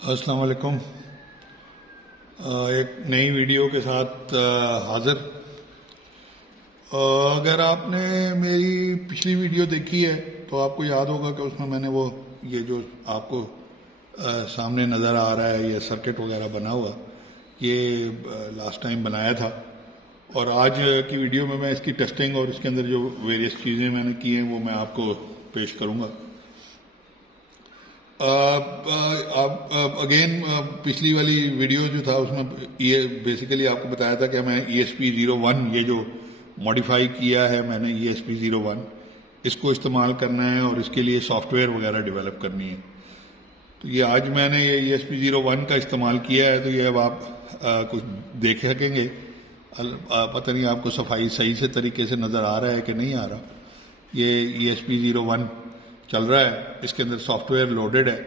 السلام علیکم. ایک نئی ویڈیو کے ساتھ حاضر. اگر آپ نے میری پچھلی ویڈیو دیکھی ہے تو آپ کو یاد ہوگا کہ اس میں میں نے یہ جو آپ کو سامنے نظر آ رہا ہے یہ سرکٹ وغیرہ بنا ہوا یہ لاسٹ ٹائم بنایا تھا، اور آج کی ویڈیو میں اس کی ٹیسٹنگ اور اس کے اندر جو ویریس چیزیں میں نے کی ہیں وہ میں آپ کو پیش کروں گا. اگین پچھلی والی ویڈیو جو تھا اس میں یہ بیسیکلی آپ کو بتایا تھا کہ میں ESP01 یہ جو ماڈیفائی کیا ہے میں نے ESP01 اس کو استعمال کرنا ہے اور اس کے لیے سافٹ ویئر وغیرہ ڈیولپ کرنی ہے. تو یہ آج میں نے یہ ESP01 کا استعمال کیا ہے، تو یہ اب آپ کچھ دیکھ سکیں گے. پتہ نہیں آپ کو صفائی صحیح سے طریقے سے نظر آ رہا ہے کہ نہیں آ رہا. یہ ESP01 چل رہا ہے، اس کے اندر سافٹ ویئر لوڈڈ ہے.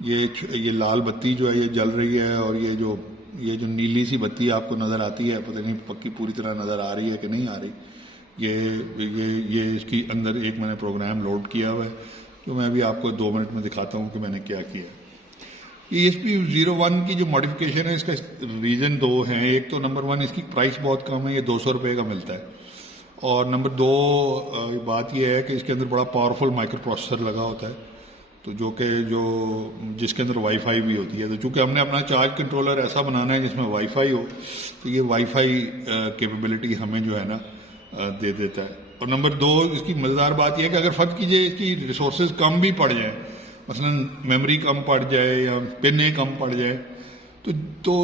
یہ لال بتی جو ہے یہ جل رہی ہے، اور یہ جو نیلی سی بتی آپ کو نظر آتی ہے پتہ نہیں پکی پوری طرح نظر آ رہی ہے کہ نہیں آ رہی. یہ اس کی اندر ایک میں نے پروگرام لوڈ کیا ہوا ہے جو میں ابھی آپ کو 2 منٹ میں دکھاتا ہوں کہ میں نے کیا کیا. ESP01 کی جو ماڈیفکیشن ہے اس کا ریزن 2 ہیں. ایک تو نمبر 1 اس کی پرائس بہت کم ہے، یہ 200 روپے کا ملتا ہے. اور نمبر 2 بات یہ ہے کہ اس کے اندر بڑا پاورفل مائکرو پروسیسر لگا ہوتا ہے، تو جس کے اندر وائی فائی بھی ہوتی ہے. تو چونکہ ہم نے اپنا چارج کنٹرولر ایسا بنانا ہے جس میں وائی فائی ہو، تو یہ وائی فائی کیپیبلٹی ہمیں جو ہے نا دے دیتا ہے. اور نمبر 2 اس کی مزیدار بات یہ ہے کہ اگر فرض کیجئے اس کی ریسورسز کم بھی پڑ جائیں، مثلا میموری کم پڑ جائے یا پنیں کم پڑ جائے، تو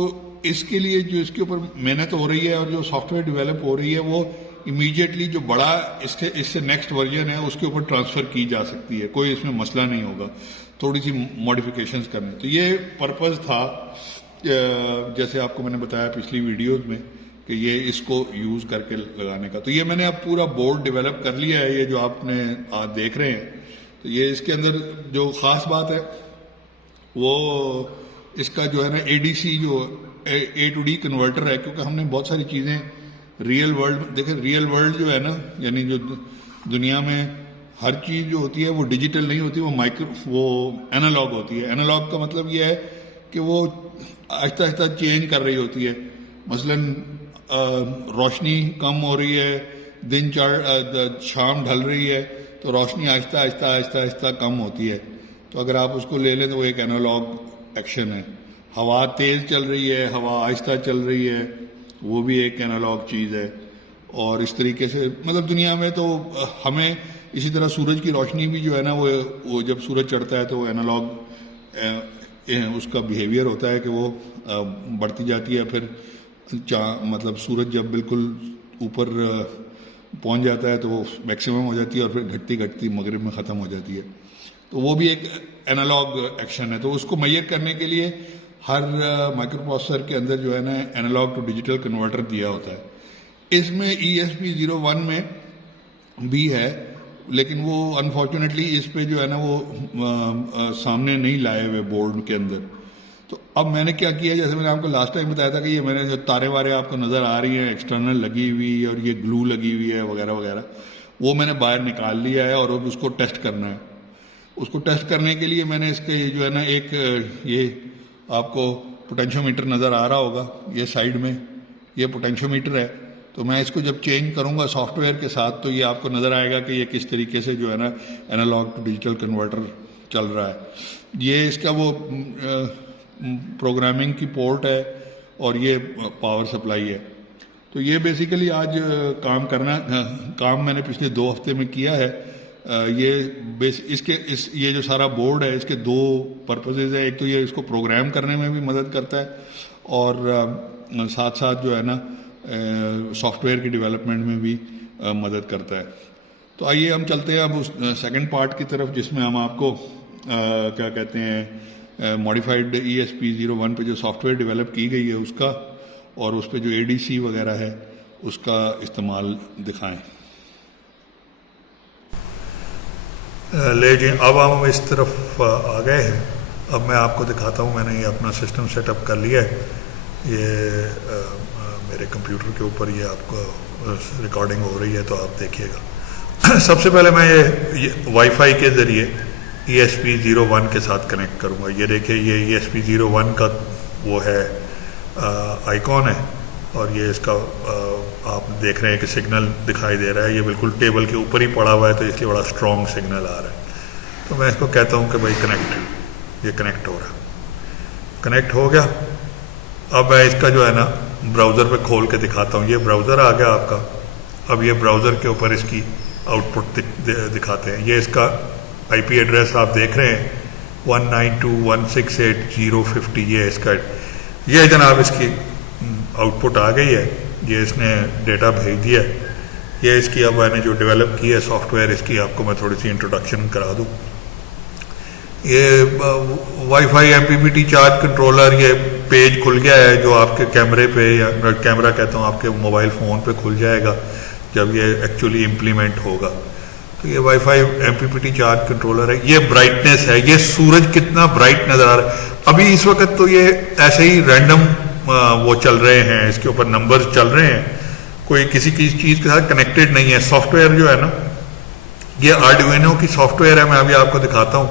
اس کے لیے جو اس کے اوپر محنت ہو رہی ہے اور جو سافٹ ویئر ڈیولپ ہو رہی ہے وہ امیجیٹلی جو بڑا اس سے نیکسٹ ورژن ہے اس کے اوپر ٹرانسفر کی جا سکتی ہے. کوئی اس میں مسئلہ نہیں ہوگا تھوڑی سی ماڈیفیکیشنز کرنے. تو یہ پرپز تھا جیسے آپ کو میں نے بتایا پچھلی ویڈیوز میں کہ یہ اس کو یوز کر کے لگانے کا. تو یہ میں نے اب پورا بورڈ ڈیولپ کر لیا ہے، یہ جو آپ نے دیکھ رہے ہیں. تو یہ اس کے اندر جو خاص بات ہے وہ اس کا جو ہے نا ADC جو A to D کنورٹر ہے، کیونکہ ہم نے بہت ساری چیزیں ریئل ورلڈ دیکھیں. ریئل ورلڈ جو ہے نا، یعنی جو دنیا میں ہر چیز جو ہوتی ہے وہ ڈیجیٹل نہیں ہوتی، وہ اینالاگ ہوتی ہے. اینالاگ کا مطلب یہ ہے کہ وہ آہستہ آہستہ چینج کر رہی ہوتی ہے. مثلا روشنی کم ہو رہی ہے، شام ڈھل رہی ہے تو روشنی آہستہ آہستہ آہستہ آہستہ کم ہوتی ہے. تو اگر آپ اس کو لے لیں تو وہ ایک اینالاگ ایکشن ہے. ہوا تیز چل رہی ہے، ہوا آہستہ چل رہی ہے، وہ بھی ایک اینالاگ چیز ہے. اور اس طریقے سے مطلب دنیا میں تو ہمیں اسی طرح سورج کی روشنی بھی جو ہے نا وہ جب سورج چڑھتا ہے تو وہ اینالاگ اس کا بیہیویئر ہوتا ہے کہ وہ بڑھتی جاتی ہے. پھر مطلب سورج جب بالکل اوپر پہنچ جاتا ہے تو وہ میکسیمم ہو جاتی ہے اور پھر گھٹتی گھٹتی مغرب میں ختم ہو جاتی ہے. تو وہ بھی ایک اینالاگ ایکشن ہے. تو اس کو میئر کرنے کے لیے ہر مائکرو پروسیسر کے اندر جو ہے نا اینالاگ ٹو ڈیجیٹل کنورٹر دیا ہوتا ہے. اس میں ESP01 میں بھی ہے، لیکن وہ انفارچونیٹلی اس پہ جو ہے نا وہ سامنے نہیں لائے ہوئے بورڈ کے اندر. تو اب میں نے کیا کیا، جیسے میں نے آپ کو لاسٹ ٹائم بتایا تھا کہ یہ میں نے جو تارے وارے آپ کو نظر آ رہی ہیں ایکسٹرنل لگی ہوئی اور یہ گلو لگی ہوئی ہے وغیرہ وغیرہ، وہ میں نے باہر نکال لیا ہے اور اب اس کو ٹیسٹ کرنا ہے. اس کو ٹیسٹ کرنے کے لیے میں نے اس کے جو ہے نا ایک یہ آپ کو پوٹینشیو میٹر نظر آ رہا ہوگا، یہ سائیڈ میں یہ پوٹینشیو میٹر ہے. تو میں اس کو جب چینج کروں گا سافٹ ویئر کے ساتھ تو یہ آپ کو نظر آئے گا کہ یہ کس طریقے سے جو ہے نا اینالاگ ٹو ڈیجیٹل کنورٹر چل رہا ہے. یہ اس کا وہ پروگرامنگ کی پورٹ ہے اور یہ پاور سپلائی ہے. تو یہ بیسیکلی آج کام میں نے پچھلے 2 ہفتے میں کیا ہے. یہ جو سارا بورڈ ہے اس کے 2 پرپزز ہیں. ایک تو یہ اس کو پروگرام کرنے میں بھی مدد کرتا ہے اور ساتھ ساتھ جو ہے نا سافٹ ویئر کی ڈیولپمنٹ میں بھی مدد کرتا ہے. تو آئیے ہم چلتے ہیں اب اس سیکنڈ پارٹ کی طرف جس میں ہم آپ کو کیا کہتے ہیں ماڈیفائڈ ESP01 پہ جو سافٹ ویئر ڈیولپ کی گئی ہے اس کا اور اس پہ جو ADC وغیرہ ہے اس کا استعمال دکھائیں. لے جی اب ہم اس طرف آ گئے ہیں. اب میں آپ کو دکھاتا ہوں. میں نے یہ اپنا سسٹم سیٹ اپ کر لیا ہے. یہ میرے کمپیوٹر کے اوپر یہ آپ کو ریکارڈنگ ہو رہی ہے تو آپ دیکھیے گا. سب سے پہلے میں یہ وائی فائی کے ذریعے ESP01 کے ساتھ کنیکٹ کروں گا. یہ دیکھیں یہ ESP01 کا وہ ہے آئیکن ہے اور یہ اس کا آپ دیکھ رہے ہیں کہ سگنل دکھائی دے رہا ہے. یہ بالکل ٹیبل کے اوپر ہی پڑا ہوا ہے تو اس لیے بڑا اسٹرانگ سگنل آ رہا ہے. تو میں اس کو کہتا ہوں کہ بھائی کنیکٹ. یہ کنیکٹ ہو رہا ہے. کنیکٹ ہو گیا. اب میں اس کا جو ہے نا براؤزر پہ کھول کے دکھاتا ہوں. یہ براؤزر آ گیا آپ کا. اب یہ براؤزر کے اوپر اس کی آؤٹ پٹ دکھاتے ہیں. یہ اس کا IP ایڈریس آپ دیکھ رہے ہیں 192.168.0.50. یہ اس کا یہ جناب اس کی آؤٹ پٹ آ گئی ہے. یہ اس نے ڈیٹا بھیج دیا ہے. یہ اس کی اب میں نے جو ڈیولپ کی ہے سافٹ ویئر اس کی آپ کو میں تھوڑی سی انٹروڈکشن کرا دوں. یہ wi fi MPPT charge controller یہ پیج کھل گیا ہے جو آپ کے کیمرے پہ یا کیمرہ کہتا ہوں آپ کے موبائل فون پہ کھل جائے گا جب یہ ایکچولی امپلیمنٹ ہوگا. تو یہ wi fi MPPT charge controller ہے. یہ برائٹنیس ہے. یہ سورج کتنا برائٹ نظر آ رہا ہے. ابھی اس وقت تو یہ ایسے ہی رینڈم وہ چل رہے ہیں. اس کے اوپر نمبرز چل رہے ہیں. کوئی کسی چیز کے ساتھ کنیکٹڈ نہیں ہے. سافٹ ویئر جو ہے نا یہ آرڈوینو کی سافٹ ویئر ہے. میں ابھی آپ کو دکھاتا ہوں.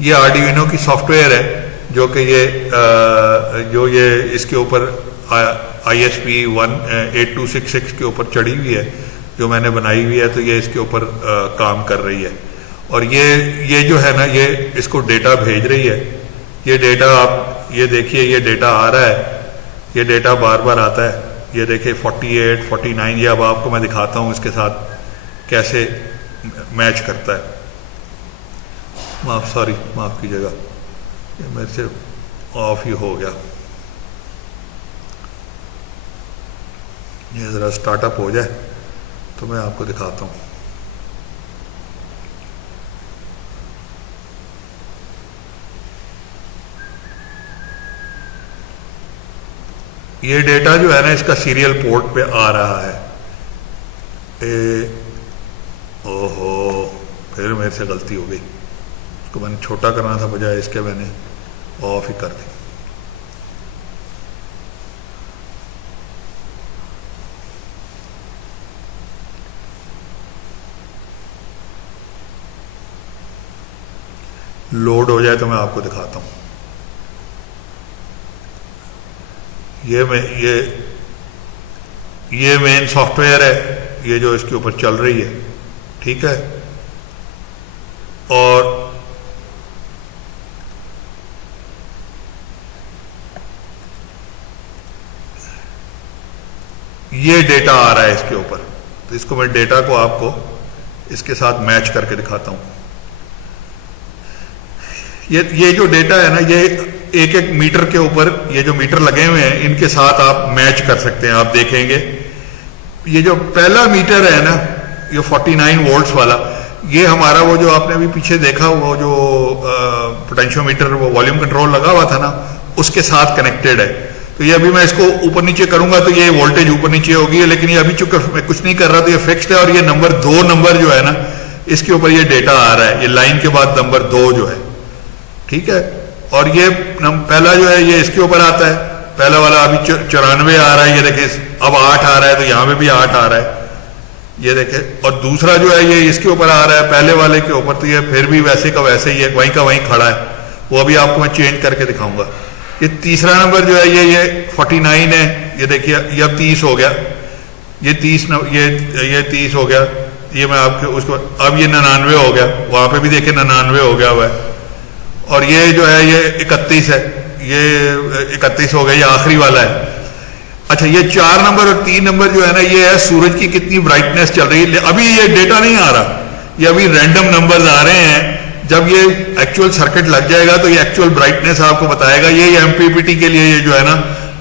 یہ آرڈوینو کی سافٹ ویئر ہے جو کہ یہ اس کے اوپر ISP8266 کے اوپر چڑھی ہوئی ہے جو میں نے بنائی ہوئی ہے. تو یہ اس کے اوپر کام کر رہی ہے اور یہ جو ہے نا یہ اس کو ڈیٹا بھیج رہی ہے. یہ ڈیٹا آپ یہ دیکھیے یہ ڈیٹا آ رہا ہے. یہ ڈیٹا بار بار آتا ہے. یہ دیکھیں 48 49. یہ اب آپ کو میں دکھاتا ہوں اس کے ساتھ کیسے میچ کرتا ہے. معاف کیجیے گا یہ میرے سے آف ہی ہو گیا. یہ ذرا اسٹارٹ اپ ہو جائے تو میں آپ کو دکھاتا ہوں. یہ ڈیٹا جو ہے نا اس کا سیریل پورٹ پہ آ رہا ہے. اوہو پھر میرے سے غلطی ہو گئی. اس کو میں نے چھوٹا کرنا تھا بجائے اس کے میں نے آف ہی کر دی. لوڈ ہو جائے تو میں آپ کو دکھاتا ہوں. یہ مین سافٹ ویئر ہے یہ جو اس کے اوپر چل رہی ہے. ٹھیک ہے. اور یہ ڈیٹا آ رہا ہے اس کے اوپر. تو اس کو میں ڈیٹا کو آپ کو اس کے ساتھ میچ کر کے دکھاتا ہوں. یہ جو ڈیٹا ہے نا یہ ایک ایک میٹر کے اوپر یہ جو میٹر لگے ہوئے ہیں ان کے ساتھ آپ میچ کر سکتے ہیں. آپ دیکھیں گے یہ جو پہلا میٹر ہے نا یہ 49 وولٹس والا یہ ہمارا وہ جو آپ نے ابھی پیچھے دیکھا وہ جو پوٹینشیو میٹر وہ والیوم کنٹرول لگا ہوا تھا نا اس کے ساتھ کنیکٹڈ ہے. تو یہ ابھی میں اس کو اوپر نیچے کروں گا تو یہ وولٹیج اوپر نیچے ہوگی. لیکن یہ ابھی چونکہ میں کچھ نہیں کر رہا تو یہ فکسڈ ہے. اور یہ نمبر 2 نمبر جو ہے نا اس کے اوپر یہ ڈیٹا آ رہا ہے. یہ لائن کے بعد نمبر 2 جو ہے. ٹھیک ہے. اور یہ پہلا جو ہے یہ اس کے اوپر آتا ہے. پہلا والا ابھی 94 آ رہا ہے. یہ دیکھیں اب 8 آ رہا ہے تو یہاں پہ بھی 8 آ رہا ہے. یہ دیکھیں. اور دوسرا جو ہے یہ اس کے اوپر آ رہا ہے پہلے والے کے اوپر. تو یہ پھر بھی ویسے کا ویسے ہی ہے وہیں کا وہیں کھڑا ہے. وہ ابھی آپ کو میں چینج کر کے دکھاؤں گا. یہ تیسرا نمبر جو ہے یہ 49 ہے. یہ دیکھیے یہ اب 30 ہو گیا. یہ 30 ہو گیا. یہ میں آپ کے اس کو اب یہ 99 ہو گیا. وہاں پہ بھی دیکھیں 99 ہو گیا ہوا ہے. اور یہ جو ہے یہ 31 ہے. یہ 31 ہو گیا. یہ آخری والا ہے. اچھا یہ 4 نمبر اور 3 نمبر جو ہے نا یہ ہے سورج کی کتنی برائٹنیس چل رہی ہے. ابھی یہ ڈیٹا نہیں آ رہا. یہ ابھی رینڈم نمبرز آ رہے ہیں. جب یہ ایکچوئل سرکٹ لگ جائے گا تو یہ ایکچوئل برائٹنیس آپ کو بتائے گا. یہ MPPT کے لیے یہ جو ہے نا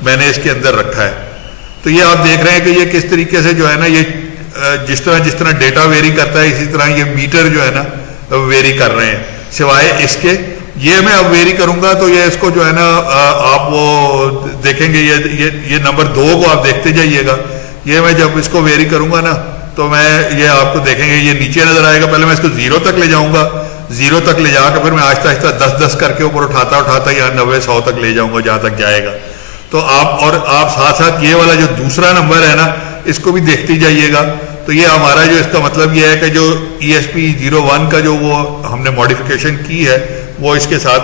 میں نے اس کے اندر رکھا ہے. تو یہ آپ دیکھ رہے ہیں کہ یہ کس طریقے سے جو ہے نا یہ جس طرح ڈیٹا ویری کرتا ہے اسی طرح یہ میٹر جو ہے نا ویری کر رہے ہیں. سوائے اس کے یہ میں اب ویری کروں گا تو یہ اس کو جو ہے نا آپ وہ دیکھیں گے یہ نمبر 2 کو آپ دیکھتے جائیے گا. یہ میں جب اس کو ویری کروں گا نا تو میں یہ آپ کو دیکھیں گے یہ نیچے نظر آئے گا. پہلے میں اس کو 0 تک لے جاؤں گا. 0 تک لے جا کے پھر میں آہستہ آہستہ 10 کر کے اوپر اٹھاتا یہاں 90 100 تک لے جاؤں گا جہاں تک جائے گا. تو آپ ساتھ ساتھ یہ والا جو دوسرا نمبر ہے نا اس کو بھی دیکھتے جائیے گا. تو یہ ہمارا جو اس کا مطلب یہ ہے کہ جو ESP01 کا جو وہ ہم نے ماڈیفیکیشن کی ہے وہ اس کے ساتھ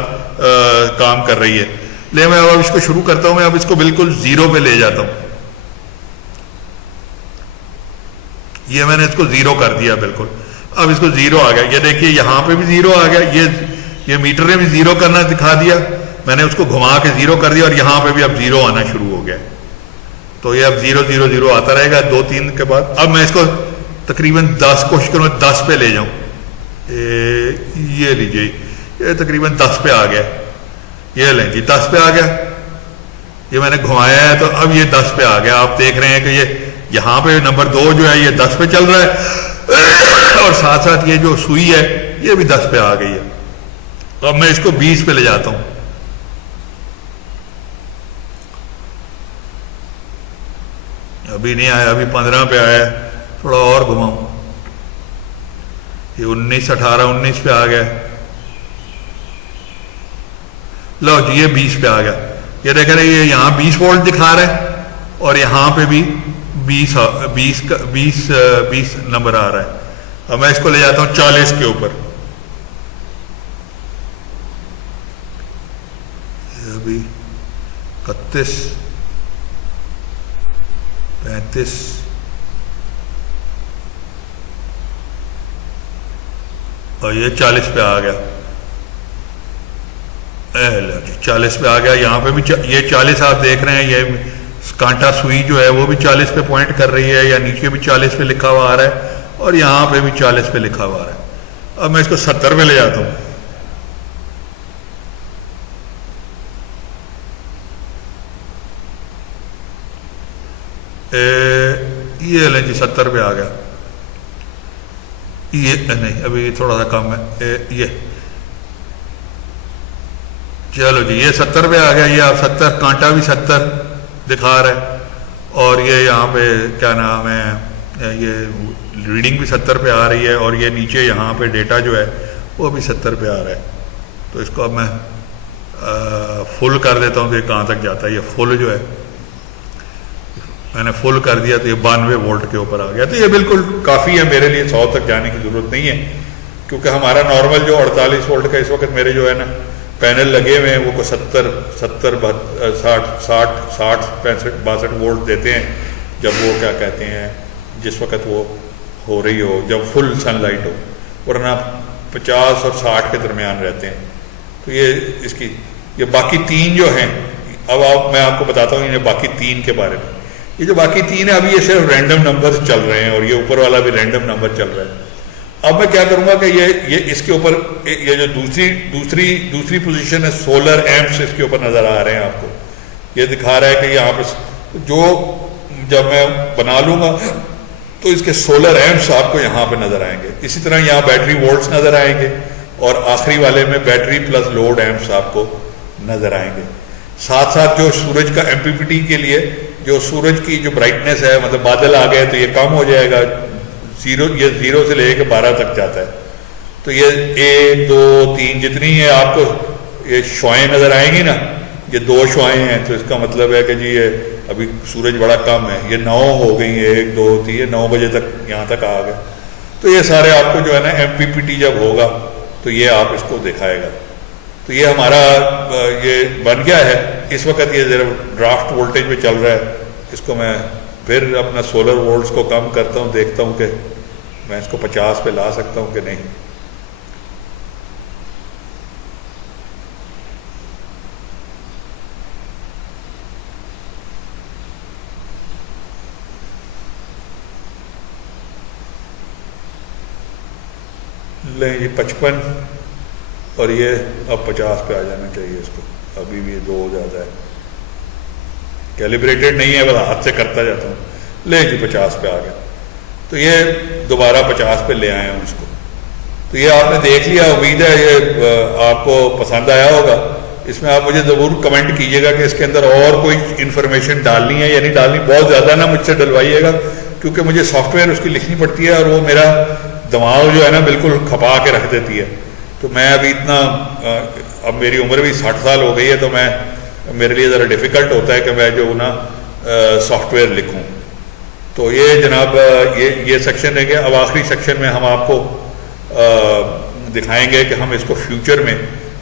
کام کر رہی ہے. لے میں اب اس کو شروع کرتا ہوں. میں اب اس کو بالکل 0 پہ لے جاتا ہوں. یہ میں نے اس کو 0 کر دیا بالکل. اب اس کو 0 آ گیا. یہ دیکھیے یہاں پہ بھی 0 آ گیا. یہ میٹر نے بھی 0 کرنا دکھا دیا. میں نے اس کو گھما کے 0 کر دیا اور یہاں پہ بھی اب 0 آنا شروع ہو گیا. تو یہ اب 0 0 0 آتا رہے گا 2 3 کے بعد. اب میں اس کو تقریباً 10 کوشش کروں 10 پہ لے جاؤں. یہ لیجیے یہ تقریباً 10 پہ آ گیا. یہ لیں جی 10 پہ آ گیا. یہ میں نے گھمایا ہے تو اب یہ 10 پہ آ گیا. آپ دیکھ رہے ہیں کہ یہ یہاں پہ نمبر 2 جو ہے یہ 10 پہ چل رہا ہے اور ساتھ ساتھ یہ جو سوئی ہے یہ بھی 10 پہ آ گئی ہے. اب میں اس کو 20 پہ لے جاتا ہوں. ابھی نہیں آیا, ابھی 15 پہ آیا ہے. تھوڑا اور گھماؤں. یہ 19 18 19 پہ آ گیا. لو جی یہ 20 پہ آ گیا. یہ دیکھ رہے یہ یہاں 20 وولٹ دکھا رہا ہے اور یہاں پہ بھی 20 نمبر آ رہا ہے. اب میں اس کو لے جاتا ہوں 40 کے اوپر. ابھی 31 35 اور یہ 40 پہ آ گیا. 40 پہ آ گیا. یہاں پہ بھی یہ 40 آپ دیکھ رہے ہیں. یہ کانٹا سوئی جو ہے وہ بھی 40 پہ پوائنٹ کر رہی ہے. یا نیچے بھی 40 پہ لکھا ہوا آ رہا ہے اور یہاں پہ بھی 40 پہ لکھا ہوا آ رہا ہے. اب میں اس کو 70 پہ لے جاتا ہوں. یہ لیں جی 70 پہ آ گیا. یہ نہیں ابھی تھوڑا سا کم ہے. یہ چلو جی یہ 70 پہ آ گیا. یہ آپ 70 کانٹا بھی 70 دکھا رہا ہے اور یہ یہاں پہ کیا نام ہے یہ ریڈنگ بھی 70 پہ آ رہی ہے اور یہ نیچے یہاں پہ ڈیٹا جو ہے وہ بھی 70 پہ آ رہا ہے. تو اس کو اب میں فل کر دیتا ہوں کہ کہاں تک جاتا ہے. یہ فل جو ہے میں نے فل کر دیا تو یہ 92 وولٹ کے اوپر آ گیا. تو یہ بالکل کافی ہے میرے لیے. 100 تک جانے کی ضرورت نہیں ہے کیونکہ ہمارا نارمل جو 48 وولٹ کا اس وقت میرے جو ہے نا پینل لگے ہوئے ہیں وہ 70 60 65 62 وولٹ دیتے ہیں جب وہ کیا کہتے ہیں جس وقت وہ ہو رہی ہو, جب فل سن لائٹ ہو, ورنہ 50 اور 60 کے درمیان رہتے ہیں. تو یہ اس کی یہ باقی 3 جو ہیں اب میں آپ کو بتاتا ہوں انہیں باقی 3 کے بارے میں. یہ جو باقی 3 ہیں ابھی یہ صرف رینڈم نمبر چل رہے ہیں اور یہ اوپر والا بھی رینڈم نمبر چل رہا ہے. اب میں کیا کروں گا کہ یہ اس کے اوپر یہ جو دوسری پوزیشن ہے سولر ایمپس اس کے اوپر نظر آ رہے ہیں آپ کو. یہ دکھا رہا ہے کہ یہاں پہ جو جب میں بنا لوں گا تو اس کے سولر ایمپس آپ کو یہاں پہ نظر آئیں گے. اسی طرح یہاں بیٹری وولٹس نظر آئیں گے اور آخری والے میں بیٹری پلس لوڈ ایمپس آپ کو نظر آئیں گے. ساتھ ساتھ جو سورج کا MPPT کے لیے جو سورج کی جو برائٹنس ہے مطلب بادل آ گئے تو یہ کم ہو جائے گا. یہ 0 سے لے کے 12 تک جاتا ہے. تو یہ 1 2 3 جتنی ہے آپ کو یہ شعائیں نظر آئیں گی نا, یہ 2 شعائیں ہیں تو اس کا مطلب ہے کہ جی یہ ابھی سورج بڑا کم ہے. یہ 9 ہو گئی ہے 1 2 3 یہ 9 بجے تک یہاں تک آ گئے. تو یہ سارے آپ کو جو ہے نا MPPT جب ہوگا تو یہ آپ اس کو دکھائے گا. تو یہ ہمارا یہ بن گیا ہے. اس وقت یہ ذرا ڈرافٹ وولٹیج پہ چل رہا ہے. اس کو میں پھر اپنا سولر وولٹس کو کم کرتا ہوں, دیکھتا ہوں کہ میں اس کو 50 پہ لا سکتا ہوں کہ نہیں. لیں یہ 55 اور یہ اب 50 پہ آ جانا چاہیے اس کو. ابھی بھی یہ 2 زیادہ ہے, کیلیبریٹڈ نہیں ہے, بس ہاتھ سے کرتا جاتا ہوں. لے جی 50 پہ آ گیا. تو یہ دوبارہ 50 پہ لے آئے ہیں اس کو. تو یہ آپ نے دیکھ لیا. امید ہے یہ آپ کو پسند آیا ہوگا. اس میں آپ مجھے ضرور کمنٹ کیجیے گا کہ اس کے اندر اور کوئی انفارمیشن ڈالنی ہے یا نہیں ڈالنی. بہت زیادہ نا مجھ سے ڈلوائیے گا کیونکہ مجھے سافٹ ویئر اس کی لکھنی پڑتی ہے اور وہ میرا دماغ جو ہے نا بالکل کھپا کے رکھ دیتی ہے. تو میں ابھی اتنا اب میری عمر بھی 60 سال ہو گئی ہے تو میرے لیے ذرا ڈیفیکلٹ ہوتا ہے کہ میں جو نا سافٹ ویئر لکھوں. تو یہ جناب یہ سیکشن ہے کہ اب آخری سیکشن میں ہم آپ کو دکھائیں گے کہ ہم اس کو فیوچر میں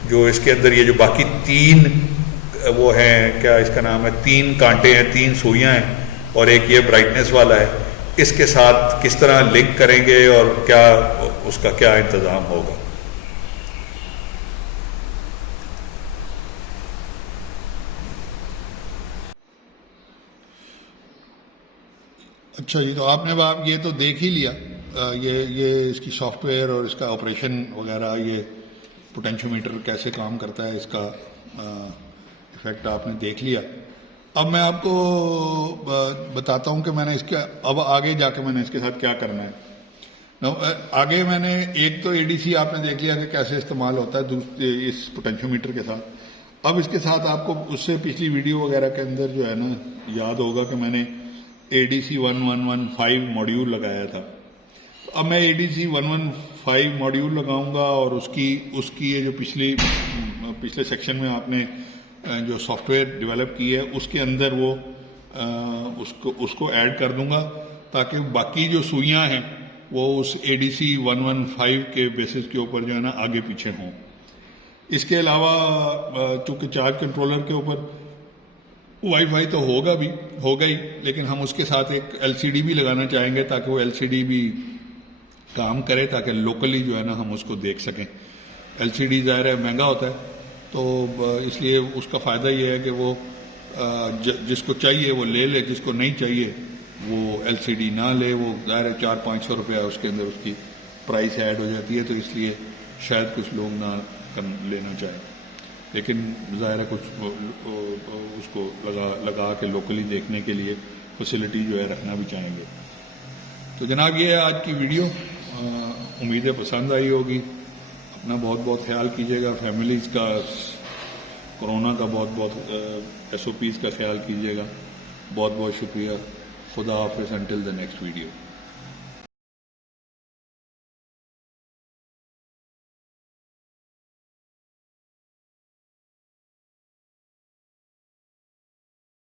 جو اس کے اندر یہ جو باقی 3 وہ ہیں، کیا اس کا نام ہے، 3 کانٹے ہیں، 3 سوئیاں ہیں اور ایک یہ برائٹنس والا ہے، اس کے ساتھ کس طرح لنک کریں گے اور کیا اس کا کیا انتظام ہوگا۔ اچھا جی، تو آپ نے یہ تو دیکھ ہی لیا، یہ اس کی سافٹ ویئر اور اس کا آپریشن وغیرہ، یہ پوٹینشیو میٹر کیسے کام کرتا ہے، اس کا افیکٹ آپ نے دیکھ لیا۔ اب میں آپ کو بتاتا ہوں کہ میں نے اس کے اب آگے جا کے میں نے اس کے ساتھ کیا کرنا ہے۔ آگے میں نے ایک تو اے ڈی سی آپ نے دیکھ لیا کہ کیسے استعمال ہوتا ہے اس پوٹینشیو میٹر کے ساتھ۔ اب اس کے ساتھ آپ کو اس سے پچھلی ویڈیو وغیرہ کے اندر جو ہے نا یاد ہوگا کہ میں نے اے ڈی سی 1115 ماڈیول لگایا تھا۔ اب میں اے ڈی سی 115 ماڈیول لگاؤں گا اور اس کی یہ جو پچھلے سیکشن میں آپ نے جو سافٹ ویئر ڈیولپ کی ہے اس کے اندر وہ اس کو ایڈ کر دوں گا تاکہ باقی جو سوئیاں ہیں وہ اس اے ڈی سی 115 کے بیسس کے اوپر جو ہے نا آگے پیچھے ہوں۔ اس کے علاوہ چونکہ چارج کنٹرولر کے اوپر وائی فائی تو ہوگا ہی، لیکن ہم اس کے ساتھ ایک ایل سی ڈی بھی لگانا چاہیں گے تاکہ وہ ایل سی ڈی بھی کام کرے، تاکہ لوکلی جو ہے نا ہم اس کو دیکھ سکیں۔ ایل سی ڈی ظاہر ہے مہنگا ہوتا ہے، تو اس لیے اس کا فائدہ یہ ہے کہ وہ جس کو چاہیے وہ لے لے، جس کو نہیں چاہیے وہ ایل سی ڈی نہ لے۔ وہ ظاہر ہے 400-500 روپیہ اس کے اندر اس کی پرائس ایڈ ہو جاتی ہے، تو اس لیے شاید کچھ لوگ نہ لینا چاہیں، لیکن ظاہر ہے کچھ اس کو لگا کے لوکلی دیکھنے کے لیے فیسلٹی جو ہے رکھنا بھی چاہیں گے۔ تو جناب یہ ہے آج کی ویڈیو، امید ہے پسند آئی ہوگی۔ اپنا بہت بہت خیال کیجیے گا، فیملیز کا، کورونا کا بہت بہت ایس او پیز کا خیال کیجیے گا۔ بہت بہت شکریہ، خدا حافظ، انٹل دا نیکسٹ ویڈیو۔